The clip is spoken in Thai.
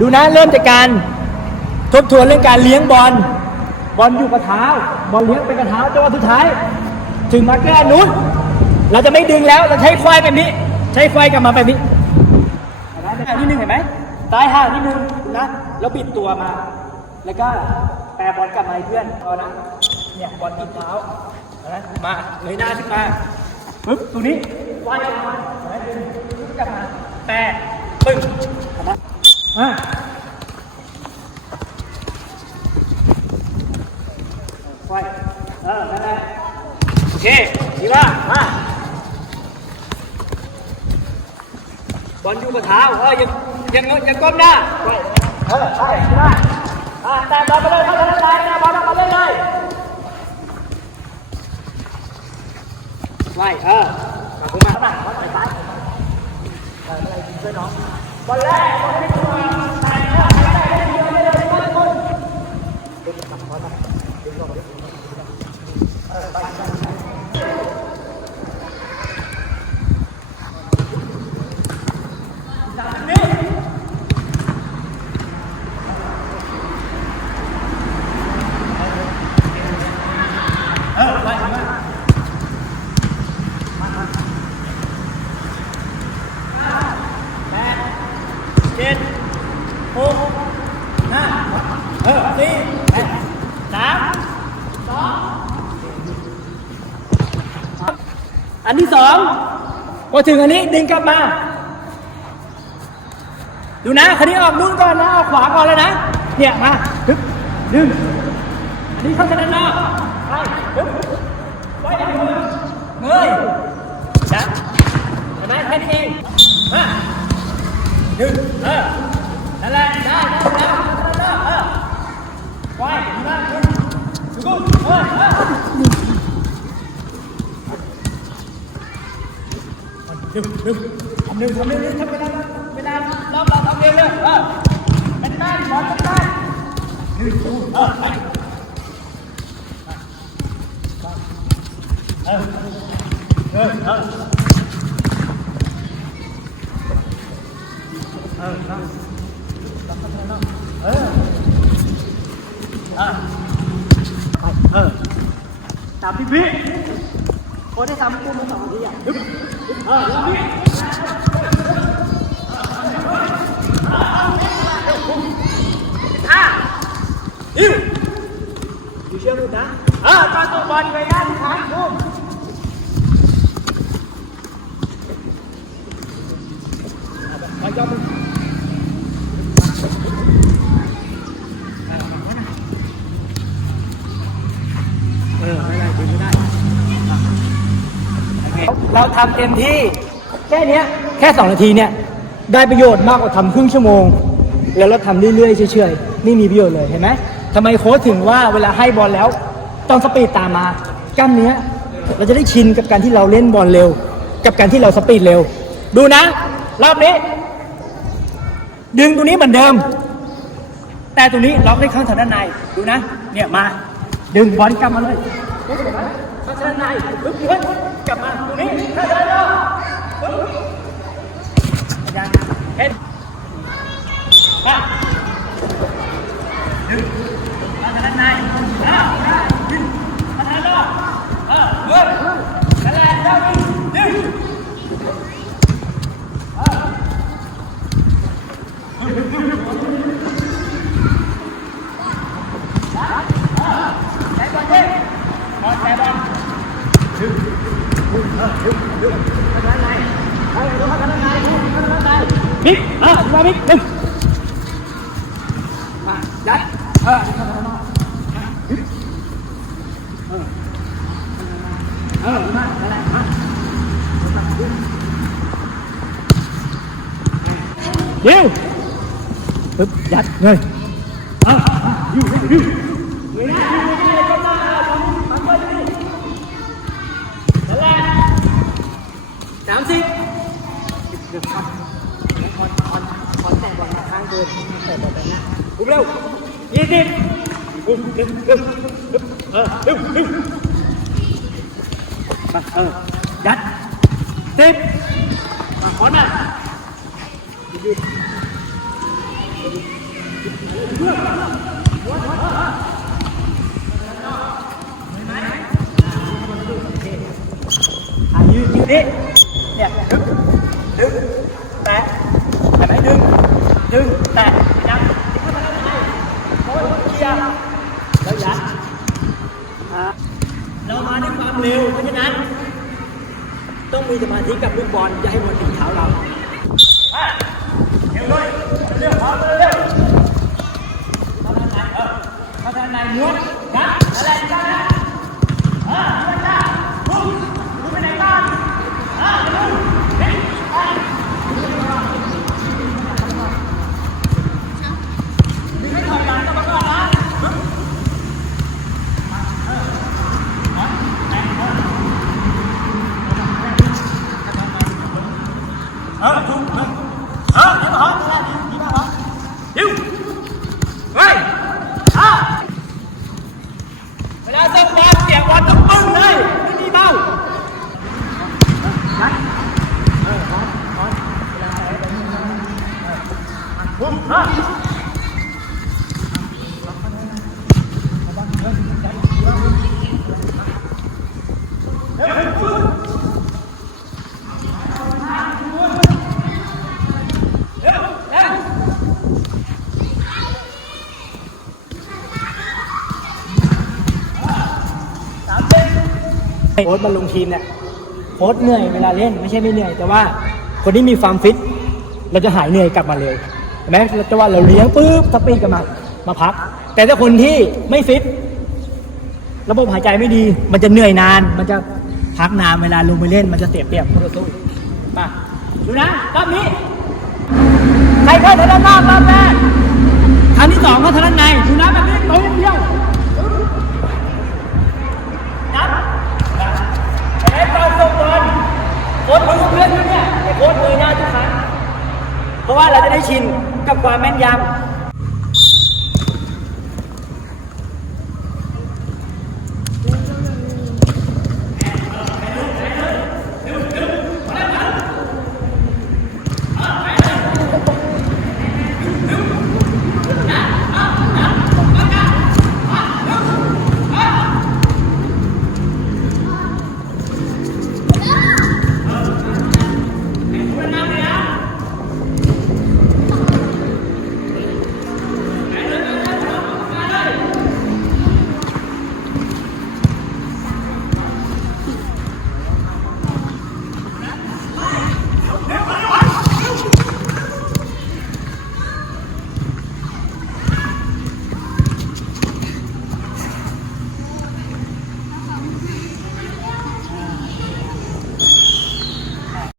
ดูนะเริ่มจากการทบทวนเรื่องการเลี้ยงบอล บอลอยู่กับเท้า บอลเลี้ยงไปกับเท้าจังหวะสุดท้าย ถึงมาร์คเกอร์อันนู้น เราจะไม่ดึงแล้ว เราใช้ควายกันนี้ ใช้ควายกลับมาแบบนี้นิดนึงเห็นไหมซ้ายห่างนิดนึงนะ แล้วบิดตัวมา แล้วก็แปรบอลกลับมาให้เพื่อนเอานะ เนี่ยบอลติดเท้านะมาเลยหน้าขึ้นมาปึ๊บตรงนี้ควายกลับมาเห็นไหมดึงกลับมาแปรปึ้ง เอานะอะควายเออนั่นแหละโอเคดีมากมาบอลอยู่กับเท้าเออยังยังยังก้มหน้าควายเออใช่ดีมากอะแต่บอลไปเลยเข้าทางไหนะบอลออกมาเล่นเลยควายเออกลับขึ้นมาข้างหน้าบอลไปเอออะไรช่วยน้องบอลแรกบอลที่ ตัวแต่งเข้าไปได้ได้เดียวได้เลยบอลบอลดึงกลับบอลมาดึงลงดึงเออไปไปไป เออไปมาแปดเจ็ดหกห้าเออ สี่สามสองอันที่สองพอถึงอันนี้ดึงกลับมา ดูนะคันนี้ออกนู่นก่อนนะออกขวาก่อนเลยนะ เนี่ยมาดึงดึงอันนี้เข้าชนะนอกไปดึงไว้ยังมือเงยจับเห็นไหมแค่นี้เองมาดึงเออนั่นแหละได้ได้ได้ได้เออไว้ดีมากดึงดึงเออเออ ดึงดึงทำหนึ่งทำหนึ่งทำไม่ได้ไม่ได้รอบเราทำเร็วเลยเออเป็นได้บอลเป็นได้หนึ่งเออไปเออเออเออเออนั่งตั้งตั้งนั่งเออเออไปเออตามพี่พี่ โอ้ได้ทำกูมาสองทีอะฮึบฮึบเออแล้วพี่อะอิวอยู่เชื่อมึงนะเออตอนตัวบอลไปด้านข้างพุ่มขอยอมมึงเออไม่ได้ดึงไม่ได้ เราทำเต็มที่ แค่เนี้ยแค่สองนาทีเนี่ยได้ประโยชน์มากกว่าทำครึ่งชั่วโมง แล้วเราทำเรื่อยๆเฉยๆไม่มีประโยชน์เลยเห็นไหมทำไมโค้ชถึงว่าเวลาให้บอลแล้วต้องสปีดตามมากล้ามเนื้อเราจะได้ชินกับการที่เราเล่นบอลเร็ว กับการที่เราสปีดเร็ว ดูนะ รอบนี้ ดึงตรงนี้เหมือนเดิม แต่ตรงนี้ล็อกได้ข้างทางด้านใน ดูนะ เนี่ยมา ดึงบอลกลับมาเลย เห็นไหมข้างทางด้านในปึ๊บเฮ้ยกลับมาตรงนี้ข้างทางด้านนอกปึ๊บยังเห็นมาดึงข้างทางด้านในอ้าวได้ดึงข้างทางด้านนอกเออเฮ้ยนั่นแหละเจ้าดึงดึง แบอลดิบอลแบอลดึงดึงเออดึงดึงข้างในไหนข้างในดูข้างในดูข้างใน บิ๊กเออมาบิ๊กดึงมายัดเออข้างในมาดึงเออเออมาอะไรมาเดี๋ยวปึ๊บยัดเลยเอาอยู่อยู่ไม่ ยี่สิบอุ้มเร็วเร็วเออเร็วเร็วมา เออยัดสิบมาคอนอะยืดอะยืนยืนนี่เนี่ยดึงดึงแตะเห็นไหมดึงดึงแตะยัดโอ้ยเคลียร์แล้วยัดอะเรามาด้วยความเร็วเพราะฉะนั้น ต้องมีสมาธิกับลูกบอลอย่าให้บอลตีเท้าเราอะเร็วเลยเร็วพร้อมเลยเร็วเข้าทางไหนเออเข้าทางไหนม้วนยัดอะไรได้แล้วเออม้วนจ้าพุ่งพุ่งไปไหนบ้างอะพุ่งเฮ้ยอะมีไม่ถอยหลังกลับมาก่อนนะเออพุ่งเออเออเดี๋ยวมาเหรอดีมากเหรอดิวเฮ้ยอะ เวลาส่งบอลเสียงบอลต้องปึ้งเลยไม่มีเบ้ายัดเออพร้อมพร้อมเวลาใส่แบบนี้นะเออพุ่มฮะ โค้ชมาลงทีมเนี่ยโค้ชเหนื่อยเวลาเล่นไม่ใช่ไม่เหนื่อย แต่ว่าคนที่มีความฟิต เราจะหายเหนื่อยกลับมาเลยเห็นไหมแต่ว่าเราเลี้ยงปุ๊บสปีดกลับมามาพัก แต่ถ้าคนที่ไม่ฟิต ระบบหายใจไม่ดี มันจะเหนื่อยนาน มันจะพักนานเวลาลงไปเล่น มันจะเสียเปรียบคู่ต่อสู้มาดูนะรอบนี้ใครเข้าทางด้านนอกรอบแรกครั้งที่สองเขาทางด้านในดูนะแบบนี้โต้เดียวนับไอ้ตอนส่งบอลโค้ชมือเพื่อนอยู่เนี่ยแต่โค้ชมือหน้าทุกครั้ง เพราะว่าเราจะได้ชินกับความแม่นยำ